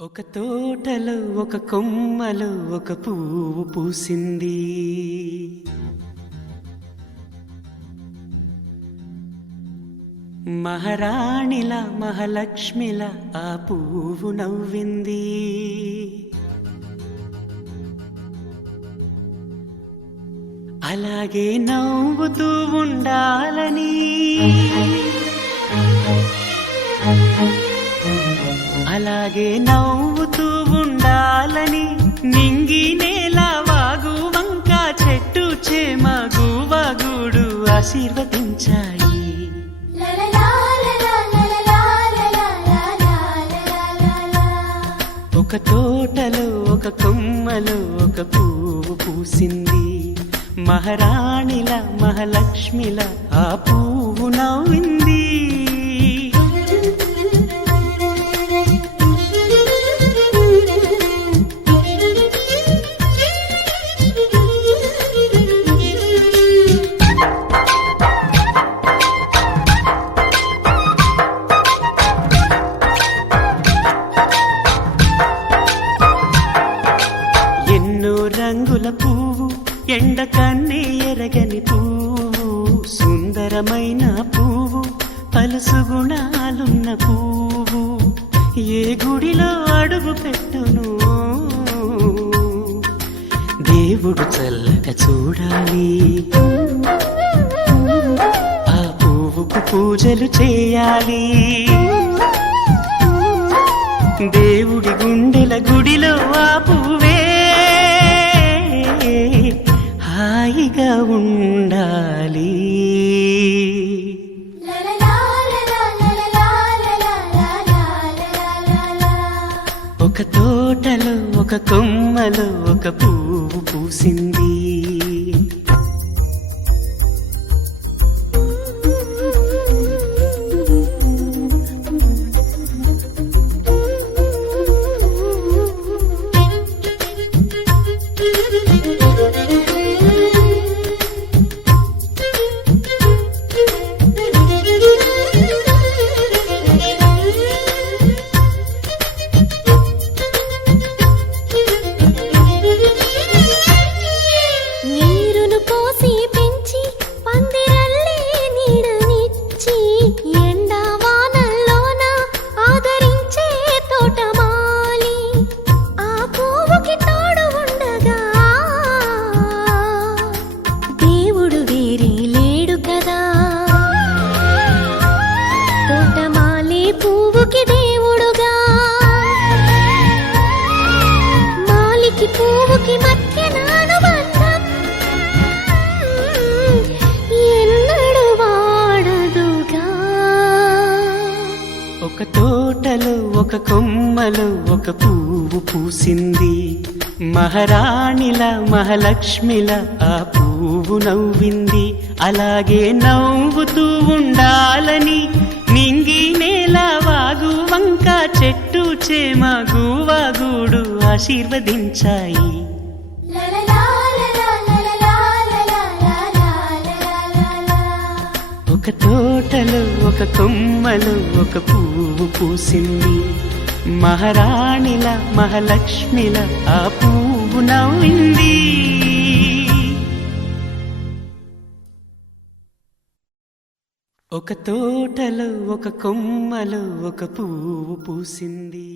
ఒక తోటలో ఒక కొమ్మలో ఒక పువ్వు పూసింది. మహారాణిల మహాలక్ష్మిల ఆ పువ్వు నవ్వింది. అలాగే నవ్వుతూ ఉండాలని, అలాగే నవ్వుతూ ఉండాలని నింగి నేల వాగు వంక చెట్టు చేమ గువగుడు ఆశీర్వదించాయి. ఒక తోటలో ఒక కొమ్మలో ఒక పువ్వు పూసింది. మహారాణిల మహాలక్ష్మిల ఆ పువ్వు నవ్వింది. రంగుల పువ్వు, ఎండ కన్నే ఎరగని పువ్వు, సుందరమైన పువ్వు, పలుసు గుణాలున్న పువ్వు, ఏ గుడిలో అడుగు పెట్టును దేవుడు చల్లగా చూడాలి. ఆ పువ్వుకు పూజలు చేయాలి. దేవుడి గుండెల గుడిలో ఆ పువ్వే హాయిగా ఉండాలి. ఒక తోటలో ఒక కొమ్మలో ఒక పువ్వు పూసింది. పువ్వుకి మధ్య నానుబంధం ఎన్నడు వాడదుగా. ఒక తోటలో ఒక కొమ్మలో ఒక పువ్వు పూసింది. మహారాణిల మహాలక్ష్మిల ఆ పువ్వు నవ్వింది. అలాగే నవ్వుతూ ఉండాలని నింగి నేల వాగు వంక చెట్టు చేమ గువగుడు ఆశీర్వదించాయి. ఒక తోటలో ఒక కొమ్మలో ఒక పువ్వు పూసింది. మహారాణిల మహాలక్ష్మిల ఆ పువ్వు నవ్వింది. ఒక తోటలో ఒక కొమ్మలో ఒక పువ్వు పూసింది.